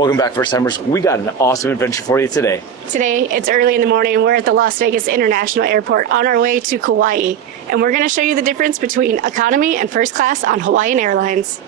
Welcome back, first timers. We got an awesome adventure for you today. Today, it's early in the morning. We're at the Las Vegas International Airport on our way to Kauai, and we're going to show you the difference between economy and first class on Hawaiian Airlines.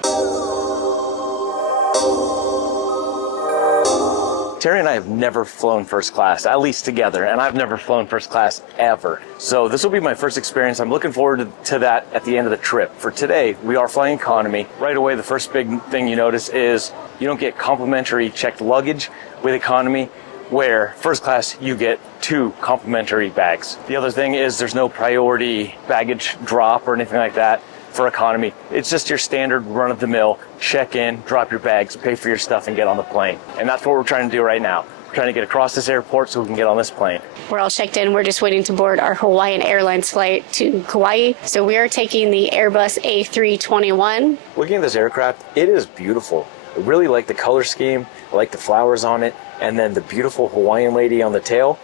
Terry and I have never flown first class, at least together, and I've never flown first class ever. So this will be my first experience. I'm looking forward to that at the end of the trip. For today, we are flying economy. Right away, the first big thing you notice is you don't get complimentary checked luggage with economy, where first class you get 2 complimentary bags. The other thing is there's no priority baggage drop or anything like that for economy. It's just your standard run-of-the-mill, check in, drop your bags, pay for your stuff, and get on the plane. And that's what we're trying to do right now. We're trying to get across this airport so we can get on this plane. We're all checked in. We're just waiting to board our Hawaiian Airlines flight to Kauai. So we are taking the Airbus A321. Looking at this aircraft, it is beautiful. I really like the color scheme. I like the flowers on it. And then the beautiful Hawaiian lady on the tail.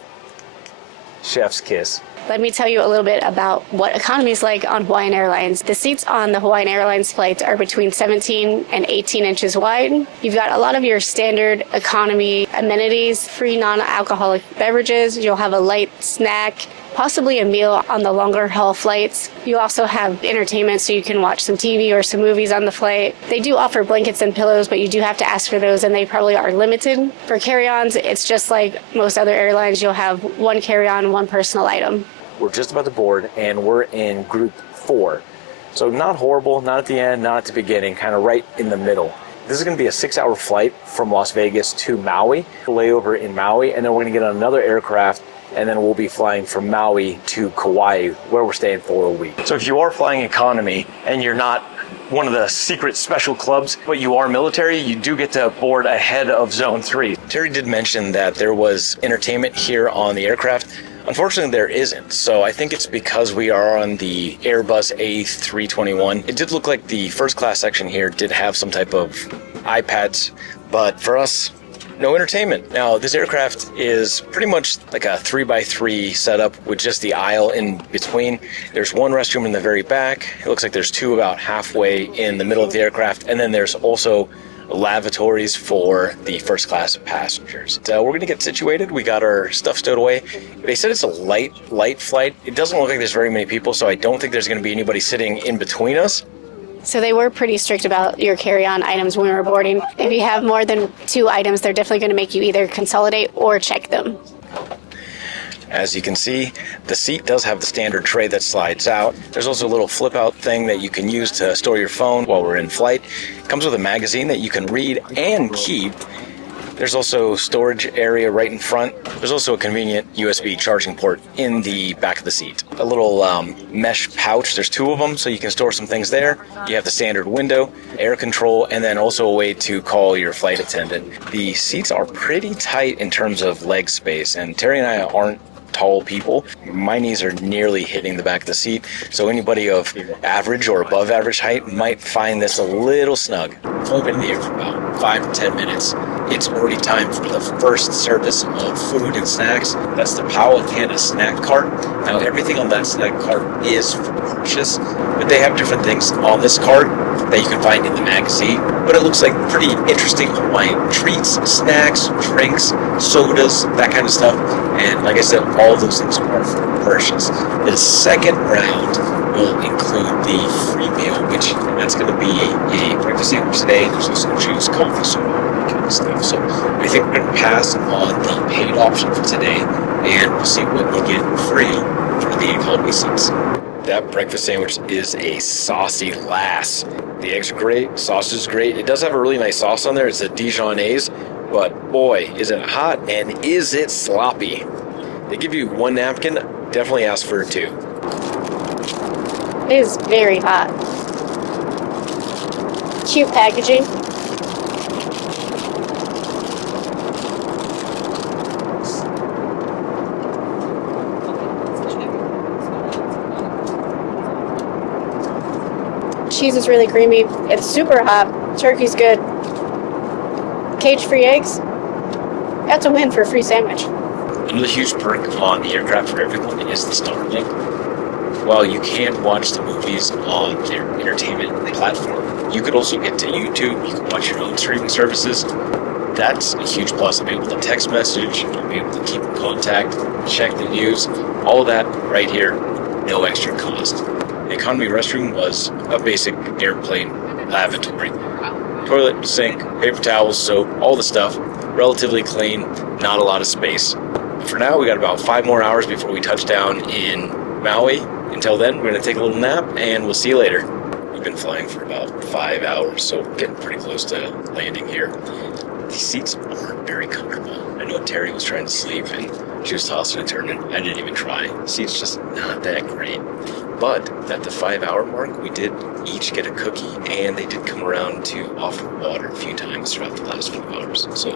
Chef's kiss. Let me tell you a little bit about what economy is like on Hawaiian Airlines. The seats on the Hawaiian Airlines flights are between 17 and 18 inches wide. You've got a lot of your standard economy amenities, free non-alcoholic beverages. You'll have a light snack, possibly a meal on the longer haul flights. You also have entertainment, so you can watch some TV or some movies on the flight. They do offer blankets and pillows, but you do have to ask for those, and they probably are limited. For carry-ons, it's just like most other airlines. You'll have 1 carry-on, 1 personal item. We're just about to board, and we're in group 4. So not horrible, not at the end, not at the beginning, kind of right in the middle. This is going to be a 6-hour flight from Las Vegas to Maui, layover in Maui, and then we're going to get on another aircraft, and then we'll be flying from Maui to Kauai, where we're staying for a week. So if you are flying economy and you're not one of the secret special clubs, but you are military, you do get to board ahead of Zone 3. Terry did mention that there was entertainment here on the aircraft. Unfortunately, there isn't. So I think it's because we are on the Airbus A321. It did look like the first class section here did have some type of iPads, but for us, no entertainment. Now, this aircraft is pretty much like a 3x3 setup with just the aisle in between. There's 1 restroom in the very back. It looks like there's 2 about halfway in the middle of the aircraft. And then there's also lavatories for the first class passengers. We're going to get situated. We got our stuff stowed away. They said it's a light flight. It doesn't look like there's very many people, so I don't think there's going to be anybody sitting in between us. So they were pretty strict about your carry-on items when we were boarding. If you have more than 2 items, they're definitely going to make you either consolidate or check them. As you can see, the seat does have the standard tray that slides out. There's also a little flip-out thing that you can use to store your phone while we're in flight. It comes with a magazine that you can read and keep. There's also storage area right in front. There's also a convenient USB charging port in the back of the seat. A little mesh pouch. There's 2 of them, so you can store some things there. You have the standard window, air control, and then also a way to call your flight attendant. The seats are pretty tight in terms of leg space, and Terry and I aren't tall people. My knees are nearly hitting the back of the seat, so anybody of average or above average height might find this a little snug. I've only been in the air for about 5 to 10 minutes. It's already time for the first service of food and snacks. That's the Powhatan snack cart. Now, everything on that snack cart is for purchase, but they have different things on this cart that you can find in the magazine. But it looks like pretty interesting Hawaiian treats, snacks, drinks, sodas, that kind of stuff. And like I said, all those things are for purchase. The second round will include the free meal, which that's going to be a breakfast sandwich today. There's also juice, coffee, soda, that kind of stuff. So I think we're going to pass on the paid option for today, and we'll see what we get free for the economy seats. That breakfast sandwich is a saucy lass. The eggs are great, sausage is great. It does have a really nice sauce on there. It's a Dijonnaise, but boy, is it hot and is it sloppy. They give you 1 napkin, definitely ask for 2. It is very hot. Cute packaging. Cheese is really creamy. It's super hot. Turkey's good. Cage-free eggs. That's a win for a free sandwich. Another huge perk on the aircraft for everyone is the Starlink. While you can watch the movies on their entertainment platform, you could also get to YouTube. You can watch your own streaming services. that's a huge plus. I'm able to text message, I'm able to keep in contact, check the news, all that right here, no extra cost. The economy restroom was a basic airplane lavatory. Toilet, sink, paper towels, soap, all the stuff, relatively clean, not a lot of space. For now, we got about 5 more hours before we touch down in Maui. Until then, we're going to take a little nap, and we'll see you later. We've been flying for about 5 hours, so we're getting pretty close to landing here. These seats aren't very comfortable. I know Terry was trying to sleep, and she was tossing and turning. I didn't even try. The seat's just not that great. But at the 5-hour mark, we did each get a cookie, and they did come around to offer water a few times throughout the last few hours. So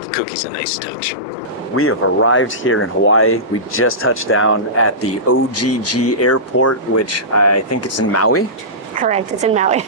the cookie's a nice touch. We have arrived here in Hawaii. We just touched down at the OGG airport, which I think it's in Maui. Correct, it's in Maui.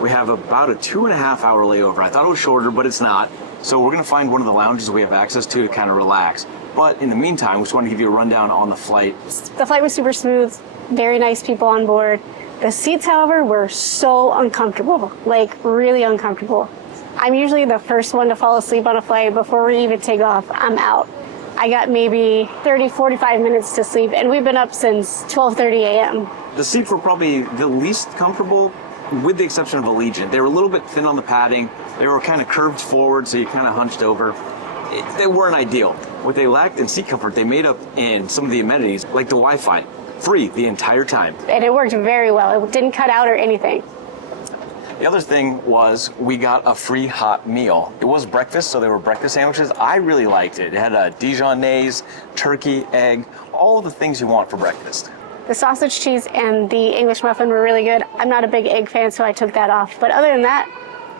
We have about a 2.5-hour layover. I thought it was shorter, but it's not. So we're gonna find one of the lounges we have access to kind of relax. But in the meantime, we just want to give you a rundown on the flight. The flight was super smooth, very nice people on board. The seats, however, were so uncomfortable, like really uncomfortable. I'm usually the first one to fall asleep on a flight. Before we even take off, I'm out. I got maybe 30, 45 minutes to sleep, and we've been up since 12:30 a.m. The seats were probably the least comfortable, with the exception of Allegiant. They were a little bit thin on the padding. They were kind of curved forward, so you kind of hunched over. They weren't ideal. What they lacked in seat comfort, they made up in some of the amenities, like the Wi-Fi, free the entire time. And it worked very well. It didn't cut out or anything. The other thing was we got a free hot meal. It was breakfast, so there were breakfast sandwiches. I really liked it. It had a Dijonnaise, turkey, egg, all the things you want for breakfast. The sausage, cheese, and the English muffin were really good. I'm not a big egg fan, so I took that off. But other than that,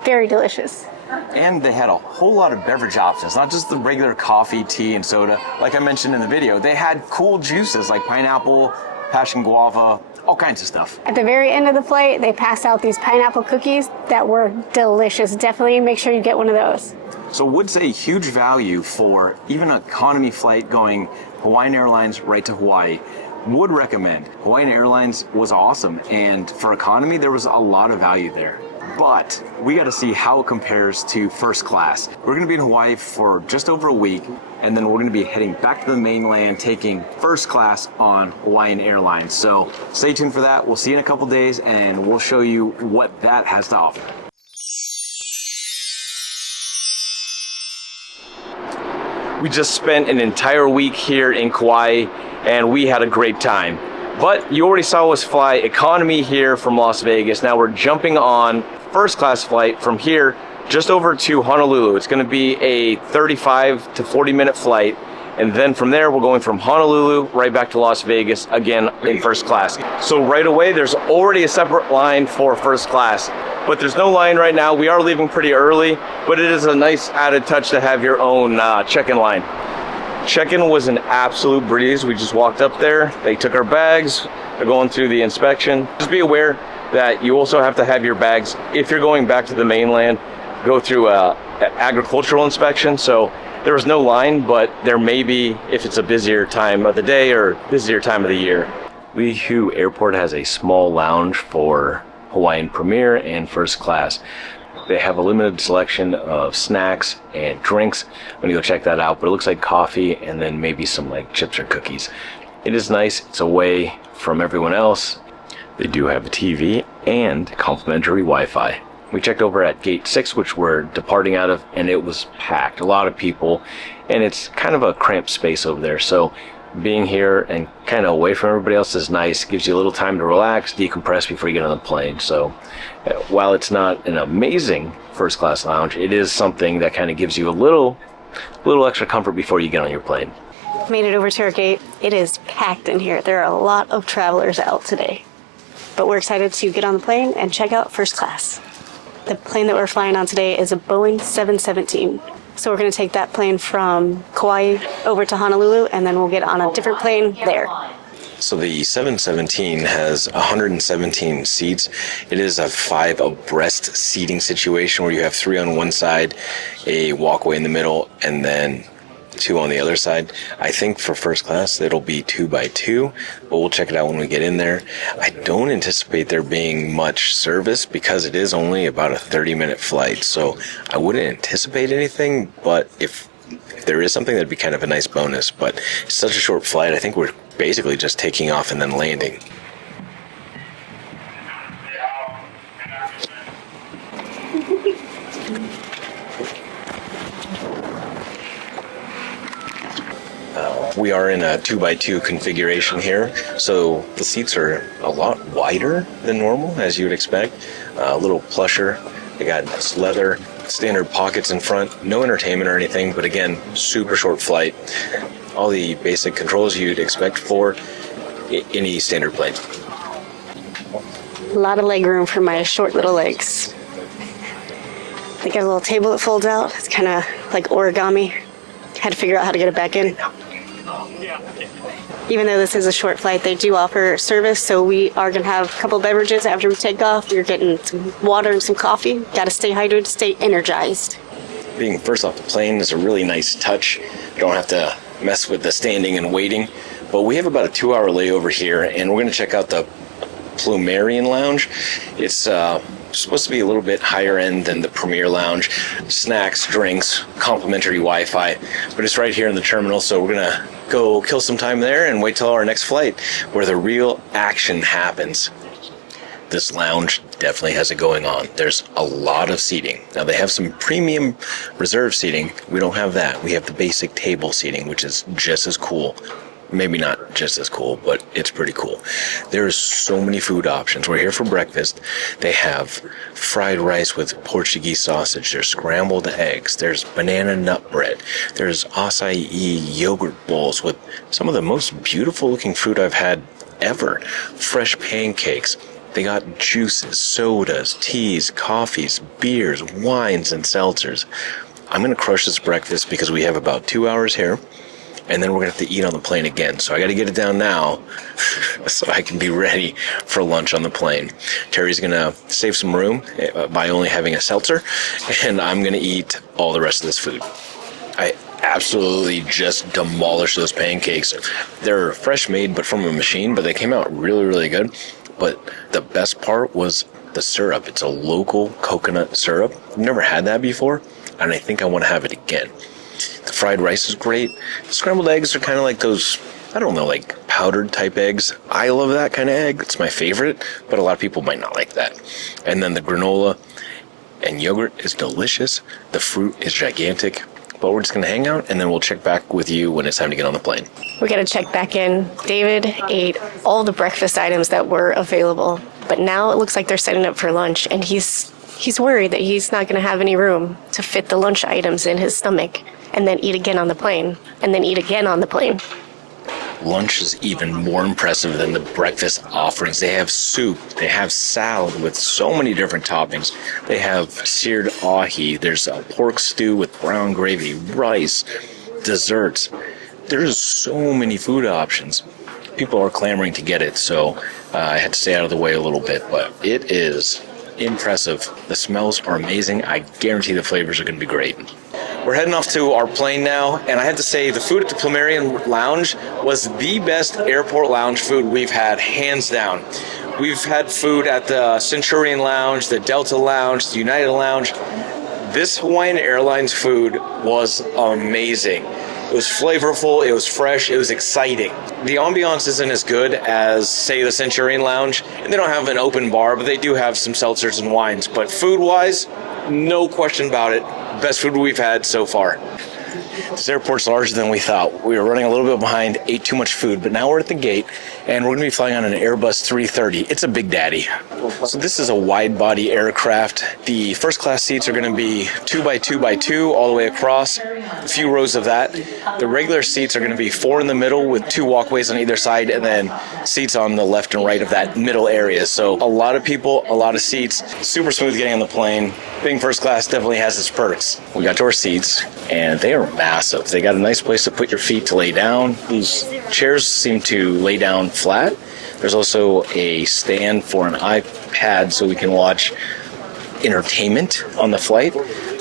very delicious. And they had a whole lot of beverage options, not just the regular coffee, tea, and soda. Like I mentioned in the video, they had cool juices like pineapple, passion guava, all kinds of stuff. At the very end of the flight, they passed out these pineapple cookies that were delicious. Definitely make sure you get one of those. So would say huge value for even an economy flight going Hawaiian Airlines right to Hawaii. Would recommend. Hawaiian Airlines was awesome, and for economy, there was a lot of value there. But we got to see how it compares to first class. We're going to be in Hawaii for just over a week, and then we're going to be heading back to the mainland, taking first class on Hawaiian Airlines. So stay tuned for that. We'll see you in a couple days, and we'll show you what that has to offer. We just spent an entire week here in Kauai, and we had a great time. But you already saw us fly economy here from Las Vegas. Now we're jumping on first class flight from here just over to Honolulu. It's going to be a 35 to 40 minute flight. And then from there, we're going from Honolulu right back to Las Vegas, again in first class. So right away, there's already a separate line for first class. But there's no line right now. We are leaving pretty early, but it is a nice added touch to have your own check-in line. Check-in was an absolute breeze. We just walked up there. They took our bags. They're going through the inspection. Just be aware that you also have to have your bags, if you're going back to the mainland, go through an agricultural inspection. So there was no line, but there may be if it's a busier time of the day or busier time of the year. Lihu Airport has a small lounge for Hawaiian Premier and First Class. They have a limited selection of snacks and drinks. I'm gonna go check that out, but it looks like coffee and then maybe some like chips or cookies. It is nice. It's away from everyone else. They do have a TV and complimentary Wi-Fi. We checked over at gate 6, which we're departing out of, and it was packed. A lot of people, and it's kind of a cramped space over there. So being here and kind of away from everybody else is nice. Gives you a little time to relax, decompress before you get on the plane. So while it's not an amazing first class lounge, it is something that kind of gives you a little extra comfort before you get on your plane. Made it over to our gate. It is packed in here. There are a lot of travelers out today. But we're excited to get on the plane and check out first class. The plane that we're flying on today is a Boeing 717. So we're going to take that plane from Kauai over to Honolulu, and then we'll get on a different plane there. So the 717 has 117 seats. It is a 5 abreast seating situation where you have 3 on one side, a walkway in the middle, and then 2 on the other side. I think for first class it'll be 2 by 2, but we'll check it out when we get in there. I don't anticipate there being much service because it is only about a 30-minute flight, so I wouldn't anticipate anything, but if there is something, that'd be kind of a nice bonus. But it's such a short flight, I think we're basically just taking off and then landing. We are in a 2 by 2 configuration here, so the seats are a lot wider than normal, as you would expect. A little plusher. They got this leather, standard pockets in front, no entertainment or anything, but again, super short flight. All the basic controls you'd expect for any standard plane. A lot of leg room for my short little legs. They got a little table that folds out. It's kind of like origami. Had to figure out how to get it back in. Even though this is a short flight, they do offer service, so we are going to have a couple beverages after we take off. We're getting some water and some coffee. Got to stay hydrated, stay energized. Being first off the plane is a really nice touch. You don't have to mess with the standing and waiting. But we have about a 2-hour layover here, and we're going to check out the Plumeria Lounge. It's supposed to be a little bit higher end than the Premier Lounge. Snacks, drinks, complimentary Wi-Fi, but it's right here in the terminal, so we're going to go kill some time there and wait till our next flight where the real action happens. This lounge definitely has it going on. There's a lot of seating. Now they have some premium reserve seating. We don't have that. We have the basic table seating, which is just as cool. Maybe not just as cool, but it's pretty cool. There's so many food options. We're here for breakfast. They have fried rice with Portuguese sausage. There's scrambled eggs. There's banana nut bread. There's acai yogurt bowls with some of the most beautiful looking fruit I've had ever. Fresh pancakes. They got juices, sodas, teas, coffees, beers, wines, and seltzers. I'm going to crush this breakfast because we have about 2 hours here. And then we're going to have to eat on the plane again. So I got to get it down now so I can be ready for lunch on the plane. Terry's going to save some room by only having a seltzer, and I'm going to eat all the rest of this food. I absolutely just demolished those pancakes. They're fresh made, but from a machine, but they came out really, really good. But the best part was the syrup. It's a local coconut syrup. I've never had that before, and I think I want to have it again. The fried rice is great. The scrambled eggs are kind of like those, I don't know, like powdered type eggs. I love that kind of egg. It's my favorite, but a lot of people might not like that. And then the granola and yogurt is delicious. The fruit is gigantic. But we're just going to hang out, and then we'll check back with you when it's time to get on the plane. We got to check back in. David ate all the breakfast items that were available, but now it looks like they're setting up for lunch, and he's worried that he's not going to have any room to fit the lunch items in his stomach, and then eat again on the plane, and then eat again on the plane. Lunch is even more impressive than the breakfast offerings. They have soup, they have salad with so many different toppings. They have seared ahi, there's a pork stew with brown gravy, rice, desserts. There's so many food options. People are clamoring to get it, so I had to stay out of the way a little bit, but it is impressive. The smells are amazing. I guarantee the flavors are going to be great. We're heading off to our plane now, and I have to say the food at the Plumeria Lounge was the best airport lounge food we've had, hands down. We've had food at the Centurion Lounge, the Delta Lounge, the United Lounge. This Hawaiian Airlines food was amazing. It was flavorful, it was fresh, it was exciting. The ambiance isn't as good as, say, the Centurion Lounge, and they don't have an open bar, but they do have some seltzers and wines. But food-wise, no question about it, best food we've had so far. This airport's larger than we thought. We were running a little bit behind, ate too much food, but now we're at the gate, and we're going to be flying on an Airbus 330. It's a big daddy. So this is a wide-body aircraft. The first-class seats are going to be 2 by 2 by 2 all the way across, a few rows of that. The regular seats are going to be 4 in the middle with 2 walkways on either side, and then seats on the left and right of that middle area. So a lot of people, a lot of seats, super smooth getting on the plane. Being first class definitely has its perks. We got to our seats, and they are massive. They got a nice place to put your feet to lay down. These chairs seem to lay down flat. There's also a stand for an iPad so we can watch entertainment on the flight.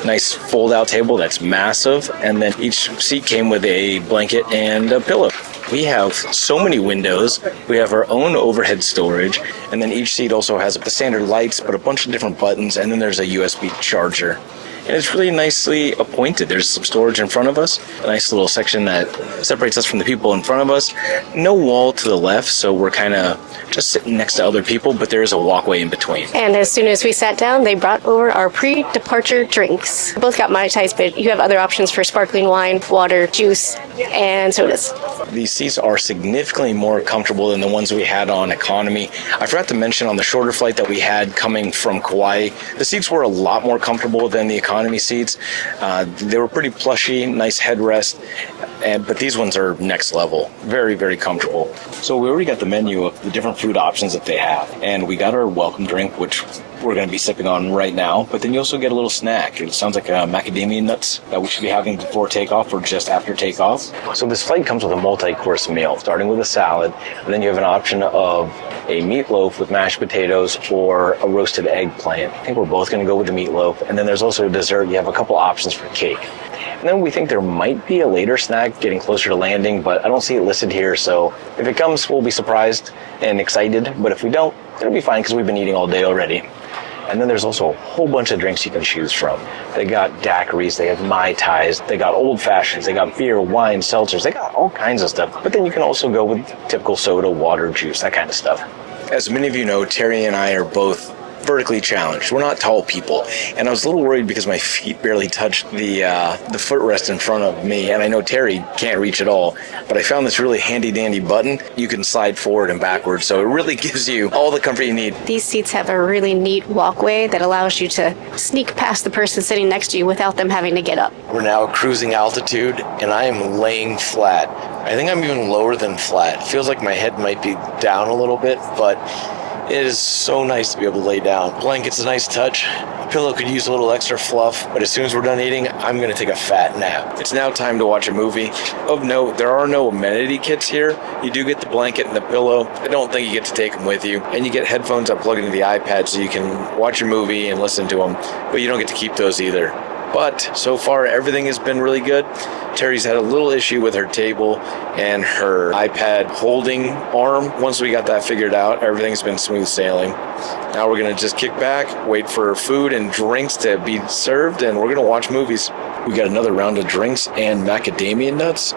Nice fold-out table that's massive, and then each seat came with a blanket and a pillow. We have so many windows. We have our own overhead storage, and then each seat also has the standard lights, but a bunch of different buttons, and then there's a USB charger. And it's really nicely appointed. There's some storage in front of us, a nice little section that separates us from the people in front of us. No wall to the left, so we're kind of just sitting next to other people, but there is a walkway in between. And as soon as we sat down, they brought over our pre-departure drinks. Both got Mai Tais, but you have other options for sparkling wine, water, juice, and sodas. These seats are significantly more comfortable than the ones we had on economy. I forgot to mention on the shorter flight that we had coming from Kauai, the seats were a lot more comfortable than the economy seats. They were pretty plushy, nice headrest, but these ones are next level. Very, very comfortable. So we already got the menu of the different food options that they have, and we got our welcome drink, which we're going to be sipping on right now, but then you also get a little snack. It sounds like macadamia nuts that we should be having before takeoff or just after takeoff. So this flight comes with a multi-course meal, starting with a salad, and then you have an option of a meatloaf with mashed potatoes or a roasted eggplant. I think we're both going to go with the meatloaf, and then there's also a dessert. You have a couple options for cake. And then we think there might be a later snack getting closer to landing, but I don't see it listed here, so if it comes, we'll be surprised and excited, but if we don't, it'll be fine because we've been eating all day already. And then there's also a whole bunch of drinks you can choose from. They got daiquiris, they have Mai Tais, they got old fashions, they got beer, wine, seltzers, they got all kinds of stuff. But then you can also go with typical soda, water, juice, that kind of stuff. As many of you know, Terry and I are both vertically challenged. We're not tall people, and I was a little worried because my feet barely touched the footrest in front of me, and I know Terry can't reach at all, but I found this really handy dandy button. You can slide forward and backwards, so it really gives you all the comfort you need. These seats have a really neat walkway that allows you to sneak past the person sitting next to you without them having to get up. We're now cruising altitude, and I am laying flat. I think I'm even lower than flat. It feels like my head might be down a little bit, but it is so nice to be able to lay down. Blanket's a nice touch. Pillow could use a little extra fluff, but as soon as we're done eating, I'm going to take a fat nap. It's now time to watch a movie. Of note, there are no amenity kits here. You do get the blanket and the pillow. I don't think you get to take them with you. And you get headphones that plug into the iPad so you can watch your movie and listen to them, but you don't get to keep those either. But so far, everything has been really good. Terry's had a little issue with her table and her iPad holding arm. Once we got that figured out, everything's been smooth sailing. Now we're going to just kick back, wait for food and drinks to be served, and we're going to watch movies. We got another round of drinks and macadamia nuts.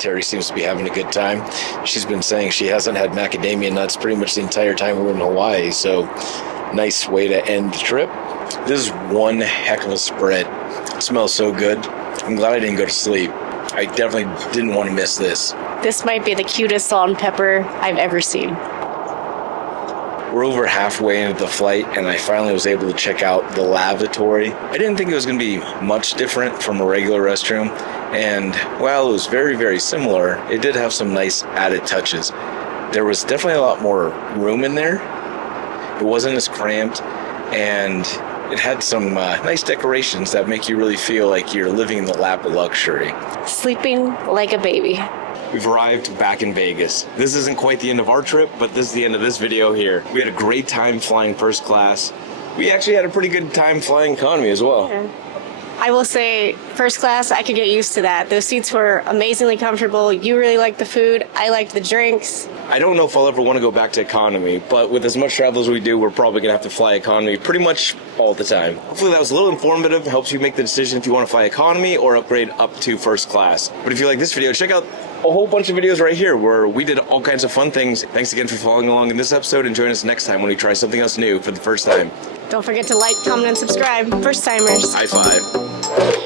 Terry seems to be having a good time. She's been saying she hasn't had macadamia nuts pretty much the entire time we were in Hawaii, so nice way to end the trip. This is one heck of a spread. It smells so good. I'm glad I didn't go to sleep. I definitely didn't want to miss this. This might be the cutest salt and pepper I've ever seen. We're over halfway into the flight, and I finally was able to check out the lavatory. I didn't think it was going to be much different from a regular restroom, and while it was very, very similar, it did have some nice added touches. There was definitely a lot more room in there. It wasn't as cramped, and it had some nice decorations that make you really feel like you're living in the lap of luxury. Sleeping like a baby. We've arrived back in Vegas. This isn't quite the end of our trip, but this is the end of this video here. We had a great time flying first class. We actually had a pretty good time flying economy as well. Yeah. I will say, first class, I could get used to that. Those seats were amazingly comfortable. You really liked the food. I liked the drinks. I don't know if I'll ever want to go back to economy, but with as much travel as we do, we're probably going to have to fly economy pretty much all the time. Hopefully that was a little informative, helps you make the decision if you want to fly economy or upgrade up to first class. But if you like this video, check out a whole bunch of videos right here where we did all kinds of fun things. Thanks again for following along in this episode, and join us next time when we try something else new for the first time. Don't forget to like, comment, and subscribe. First timers. High five.